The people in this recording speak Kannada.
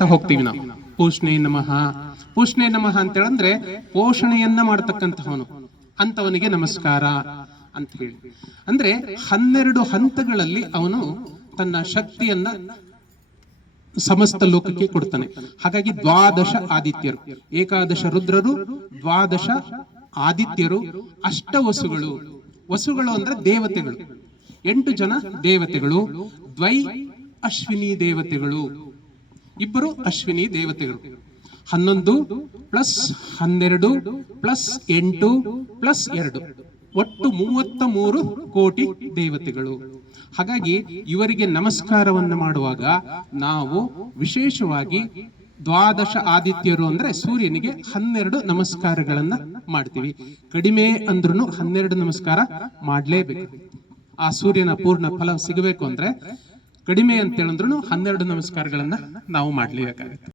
ಹೇಳ್ತಾ ಹೋಗ್ತೀವಿ ನಾವು. ಪೂಷ್ಣೇ ನಮಃ, ಪೂಷ್ಣೇ ನಮಃ ಅಂತೇಳಂದ್ರೆ ಪೋಷಣೆಯನ್ನ ಮಾಡತಕ್ಕಂತಹವನು, ಅಂತವನಿಗೆ ನಮಸ್ಕಾರ ಅಂತ ಹೇಳಿ. ಅಂದ್ರೆ 12 ಹಂತಗಳಲ್ಲಿ ಅವನು ತನ್ನ ಶಕ್ತಿಯನ್ನ ಸಮಸ್ತ ಲೋಕಕ್ಕೆ ಕೊಡ್ತಾನೆ. ಹಾಗಾಗಿ 12 ಆದಿತ್ಯರು, ಏಕಾದಶ ರುದ್ರರು, 12 ಆದಿತ್ಯರು, ಅಷ್ಟವಸುಗಳು. ವಸುಗಳು ಅಂದ್ರೆ ದೇವತೆಗಳು, 8 ಜನ ದೇವತೆಗಳು. ದ್ವೈ ಅಶ್ವಿನಿ ದೇವತೆಗಳು, 2 ಅಶ್ವಿನಿ ದೇವತೆಗಳು. 11 ಪ್ಲಸ್ 12 ಪ್ಲಸ್ 8 ಪ್ಲಸ್ 2 ಒಟ್ಟು 33 ಕೋಟಿ ದೇವತೆಗಳು. ಹಾಗಾಗಿ ಇವರಿಗೆ ನಮಸ್ಕಾರವನ್ನು ಮಾಡುವಾಗ ನಾವು ವಿಶೇಷವಾಗಿ 12 ಆದಿತ್ಯರು ಅಂದ್ರೆ ಸೂರ್ಯನಿಗೆ 12 ನಮಸ್ಕಾರಗಳನ್ನ ಮಾಡ್ತೀವಿ. ಕಡಿಮೆ ಅಂದ್ರೂ 12 ನಮಸ್ಕಾರ ಮಾಡ್ಲೇಬೇಕು. ಆ ಸೂರ್ಯನ ಪೂರ್ಣ ಫಲ ಸಿಗಬೇಕು ಅಂದ್ರೆ ಕಡಿಮೆ ಅಂತ ಹೇಳಿದ್ರು 12 ನಮಸ್ಕಾರಗಳನ್ನ ನಾವು ಮಾಡ್ಲೇಬೇಕಾಗುತ್ತೆ.